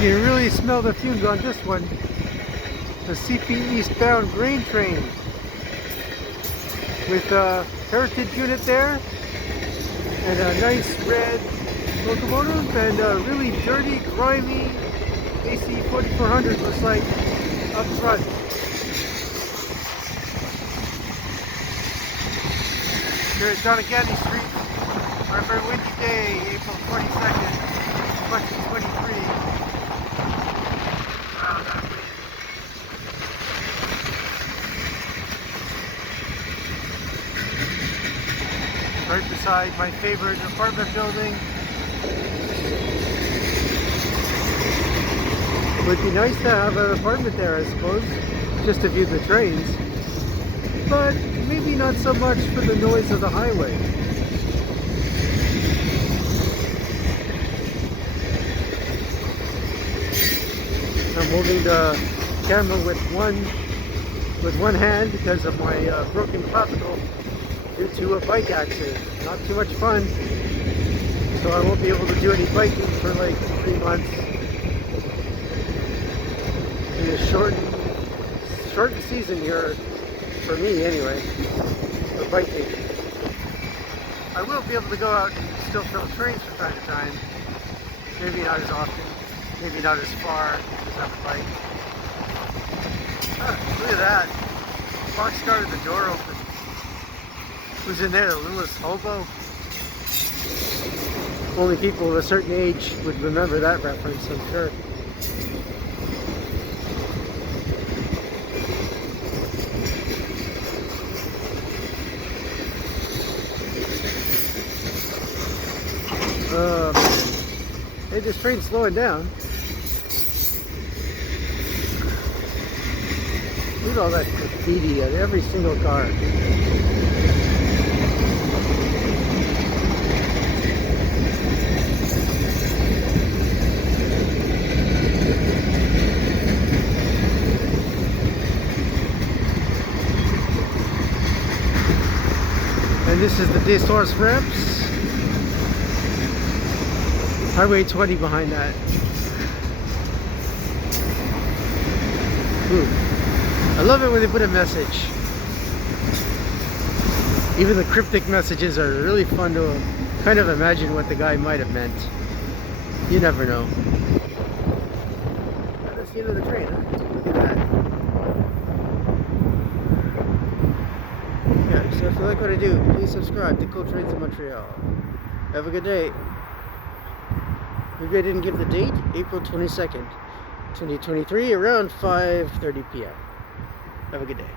You can really smell the fumes on this one. The CP eastbound grain train with a heritage unit there and a nice red locomotive and a really dirty, grimy AC 4400 looks like up front. Here at Donagani Street on a very windy day, April 22nd, 2023. Right beside my favorite apartment building. It would be nice to have an apartment there, I suppose, just to view the trains, but maybe not so much for the noise of the highway. I'm holding the camera with one hand because of my broken clavicle due to a bike accident. Not too much fun, so I won't be able to do any biking for like 3 months. In a shortened season here, for me anyway, for biking. I will be able to go out and still fill trains from time to time. Maybe not as often, maybe not as far as I would like. Look at that. Boxcar with the door open. Who's in there? The littlest hobo? Only people of a certain age would remember that reference, I'm sure. Hey, this train's slowing down. Look at all that graffiti on every single car. And this is the Desource ramps. Highway 20 behind that. Ooh. I love it when they put a message. Even the cryptic messages are really fun to kind of imagine what the guy might have meant. You never know. That's the end of the train, huh? Look at that. Yeah, so if you like what I do, please subscribe to Cool Trains in Montreal. Have a good day. Maybe I didn't give the date, April 22nd, 2023, around 5:30 p.m. Have a good day.